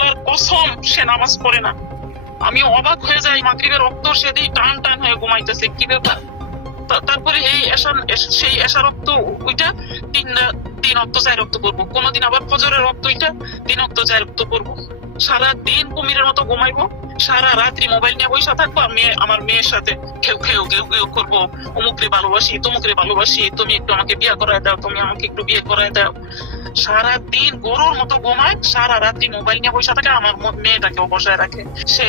আল্লাহর কসম সে নামাজ পড়ে না। আমি অবাক হয়ে যাই, মাগরিবের রক্ত সেদিন টান টান হয়ে ঘুমাইতেছে। কি ব্যাপার? তারপরে এই সেই এশা রক্ত ওইটা তিন তিন রক্ত, চার রক্ত করব কোনোদিন আবার ফজরের রক্ত ওইটা, তিন রক্ত, চার রক্ত করব সারা দিন কুমিরের মতো ঘুমাইবো, সারা রাত্রি মোবাইল নিয়ে বসে থাকব আমি আমার মেয়ের সাথে খেউ খেউ গেউ গেউ করব। অমুকরে ভালোবাসি, তমুকরে ভালোবাসি, তুমি একটু আমাকে বিয়ে করায় দাও, তুমি আমাকে একটু বিয়ে করায় দাও। সারা দিন গরুর মতো ঘুমায়, সারা রাত্রি মোবাইল নিয়ে বসে থাকে, আমার মেয়েটাকেও বসায় রাখে। সে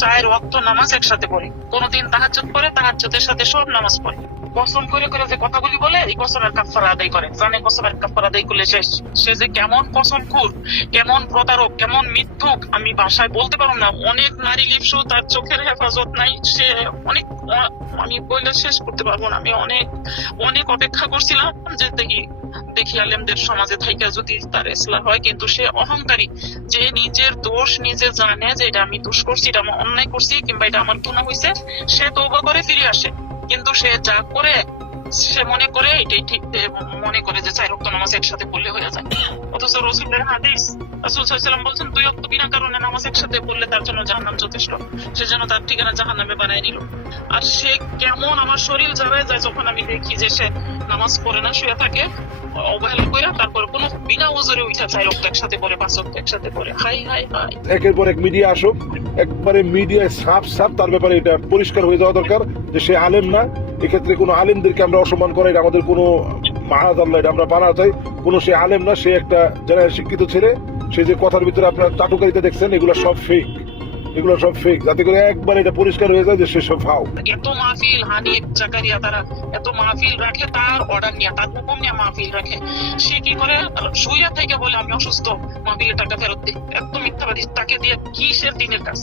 চায়ের ওয়াক্ত নামাজ একসাথে পড়ে। কোনোদিন তাহাজ্জুদ পড়ে, তাহাজ্জুদের সাথে সব নামাজ পড়ে। কসম করে করে যে কথাগুলি বলে, এই কসমের কাফারা আদায় করে। জানে কসমের কাফারা আদায় করলে শেষ। সে যে কেমন কসম খুর, কেমন প্রতারক, কেমন মিথ্যুক, আমি ভাষায় বলতে পারব না। অনেক নারী লিপসু তার চোখের হেফাজত নাই। সে অনেক আমি বইলে শেষ করতে পারব না। আমি অনেক অনেক অপেক্ষা করছিলাম যে দেখি দেখি আলেমদের সমাজে থাইকা যদি তার ইসলাম হয়, কিন্তু সে অহংকারী। যে নিজের দোষ নিজে জানে যে এটা আমি দোষ করছি, এটা আমি অন্যায় করছি, কিংবা এটা আমার গুণা হয়েছে সে তৌবা করে ফিরে আসে। কিন্তু সে যা করে, সে মনে করে এটাই ঠিক মনে করে যে চাই, রক্ত নামাজ একসাথে পড়লে হয়ে যায়। অথচ রসুলের হাদিস বলছেন, দুই বিনা কারণে নামাজ একসাথে পড়লে তার জন্য জাহান্নাম যথেষ্ট। সেজন্য তার ঠিকানা জাহান্নামে বানায় নিল। আর সে কেমন আমার শরীর যাবে যায় যখন আমি দেখি যে সে নামাজ পড়ে না, শুয়ে থাকে, অবহেলা করে তারপর এক মিডিয়া আসুক, একবারে মিডিয়ায় সাফ তার ব্যাপারে এটা পরিষ্কার হয়ে যাওয়া দরকার যে সে না। এক্ষেত্রে কোনো আমরা অসম্মান করাই আমাদের কোনো আমরা চাই। কোনো সে না, সে একটা যারা শিক্ষিত ছেলে, সে যে কথার ভিতরে আপনার চাটুকারিতা দেখছেন, এগুলো সব ফেক এগুলো সব ফেক যাতে করে একবার এটা পরিষ্কার হয়ে যায় যে সে সব ফাও এত মাহফিল, হানি জাকারিয়া তারা এত মাহফিল রাখে, তার অর্ডার নিয়ে, তার হুকুম নিয়ে মাহফিল রাখে। সে কি করে? শুয়ে থেকে বলে, আমি অসুস্থ, মাহফিলের টাকা ফেরত দিই। এত মিথ্যাবাদী, তাকে দিয়ে কিসের দিনের কাজ?